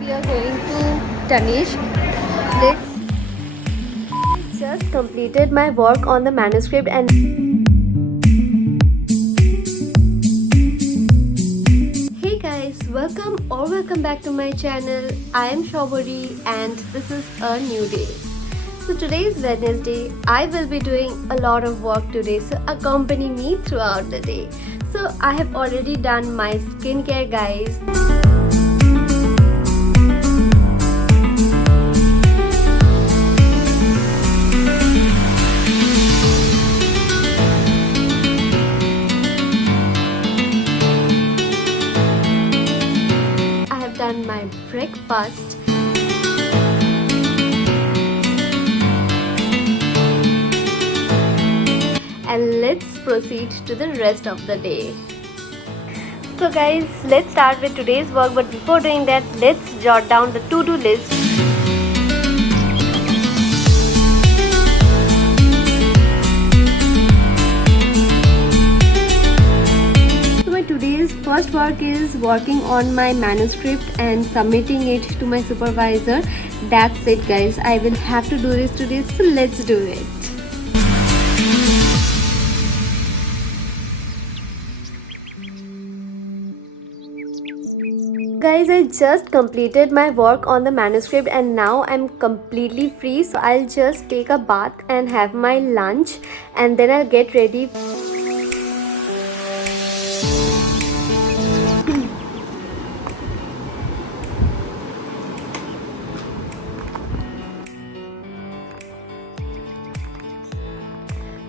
We are going to Tanish. I just completed my work on the manuscript and hey guys, welcome back to my channel. I am Shobori and this is a new day. So today is Wednesday. I will be doing a lot of work today, so accompany me throughout the day. So I have already done my skincare, guys. I have done my breakfast. And let's proceed to the rest of the day. So guys, let's start with today's work, but before doing that, let's jot down the to-do list. So my today's first work is working on my manuscript and submitting it to my supervisor. That's it guys, I will have to do this today, so let's do it. Guys, I just completed my work on the manuscript and now I'm completely free, so I'll just take a bath and have my lunch and then I'll get ready.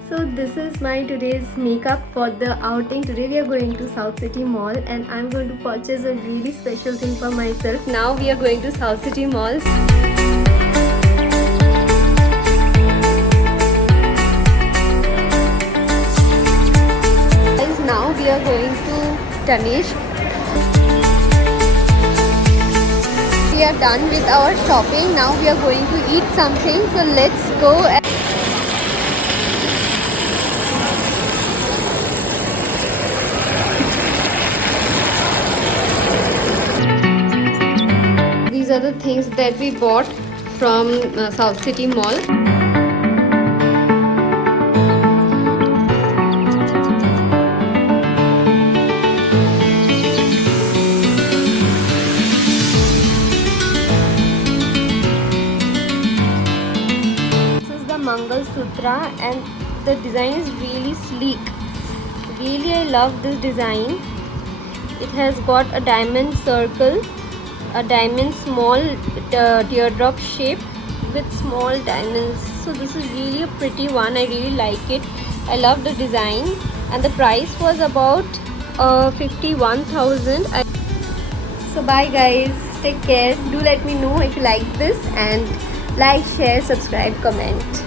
So this is my today's makeup for the outing. Today we are going to South City Mall and I'm going to purchase a really special thing for myself. Now we are going to South City Mall. Guys, now we are going to Tanish. We are done with our shopping. Now we are going to eat something. So let's go. These are the things that we bought from South City Mall. This is the Mangal Sutra and the design is really sleek. Really, I love this design. It has got a diamond circle, a diamond small teardrop shape with small diamonds. So this is really a pretty one. I really like it. I love the design and the price was about 51,000. So bye guys, take care. Do let me know if you like this and like, share, subscribe, comment.